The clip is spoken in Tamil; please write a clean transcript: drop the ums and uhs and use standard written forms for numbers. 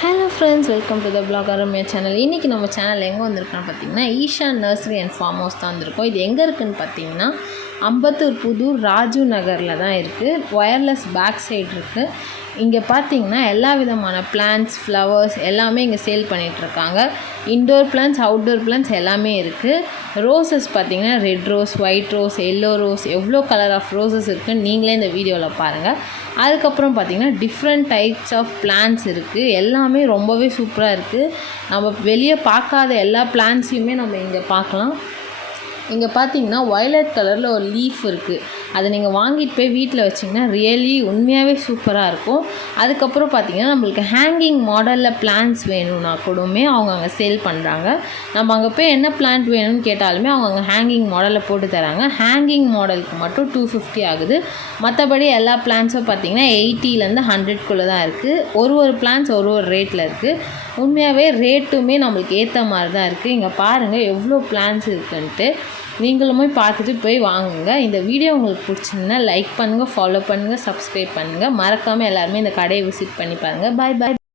Hello friends, welcome to the blog Aramya channel. இன்றைக்கி நம்ம சேனல் எங்கே வந்திருக்கோன்னு பார்த்தீங்கன்னா Eshan nursery and farm house தான் வந்திருக்கோம். இது எங்கே இருக்குதுன்னு பார்த்தீங்கன்னா அம்பத்தூர் புதூர் ராஜு நகரில் தான் இருக்குது. ஒயர்லெஸ் பேக் சைடு இருக்குது. இங்கே பார்த்தீங்கன்னா எல்லா விதமான பிளான்ட்ஸ், ஃப்ளவர்ஸ் எல்லாமே இங்கே சேல் பண்ணிகிட்ருக்காங்க. இன்டோர் பிளான்ட்ஸ், அவுட்டோர் பிளான்ட்ஸ் எல்லாமே இருக்குது. ரோசஸ் பார்த்தீங்கன்னா red rose, white rose, yellow rose, எவ்வளோ கலர் ஆஃப் ரோசஸ் இருக்குதுன்னு நீங்களே இந்த வீடியோவில் பாருங்கள். அதுக்கப்புறம் பார்த்திங்கன்னா டிஃப்ரெண்ட் டைப்ஸ் ஆஃப் பிளான்ட்ஸ் இருக்குது. எல்லாமே ரொம்பவே சூப்பராக இருக்குது. நம்ம வெளியே பார்க்காத எல்லா பிளான்ட்ஸையுமே நம்ம இங்கே பார்க்கலாம். இங்கே பார்த்தீங்கன்னா வயலட் கலரில் ஒரு லீஃப் இருக்குது. அதை நீங்கள் வாங்கிட்டு போய் வீட்டில் வச்சிங்கன்னா ரியலி உண்மையாகவே சூப்பராக இருக்கும். அதுக்கப்புறம் பார்த்திங்கன்னா நம்மளுக்கு ஹேங்கிங் மாடலில் பிளான்ட்ஸ் வேணும்னா கூடமே அவங்க அங்கே சேல் பண்ணுறாங்க. நம்ம அங்கே போய் என்ன பிளான்ட் வேணும்னு கேட்டாலுமே அவங்க அங்கே ஹேங்கிங் மாடலில் போட்டு தராங்க. ஹேங்கிங் மாடலுக்கு மட்டும் 250 ஆகுது. மற்றபடி எல்லா பிளான்ட்ஸும் பார்த்திங்கன்னா 80லேருந்து 100க்குள்ளே தான் இருக்குது. ஒரு பிளான்ட்ஸ் ஒரு ரேட்டில் இருக்குது. உண்மையாகவே ரேட்டுமே நம்மளுக்கு ஏற்ற மாதிரி தான் இருக்குது. இங்கே பாருங்கள் எவ்வளோ பிளான்ட்ஸ் இருக்குன்ட்டு. நீங்களுமே பார்த்துட்டு போய் வாங்குங்க. இந்த வீடியோ உங்களுக்கு பிடிச்சிருந்தா லைக் பண்ணுங்கள், ஃபாலோ பண்ணுங்கள், சப்ஸ்கிரைப் பண்ணுங்கள். மறக்காமல் எல்லாருமே இந்த கடையை விசிட் பண்ணி பாருங்கள். பாய் பாய்.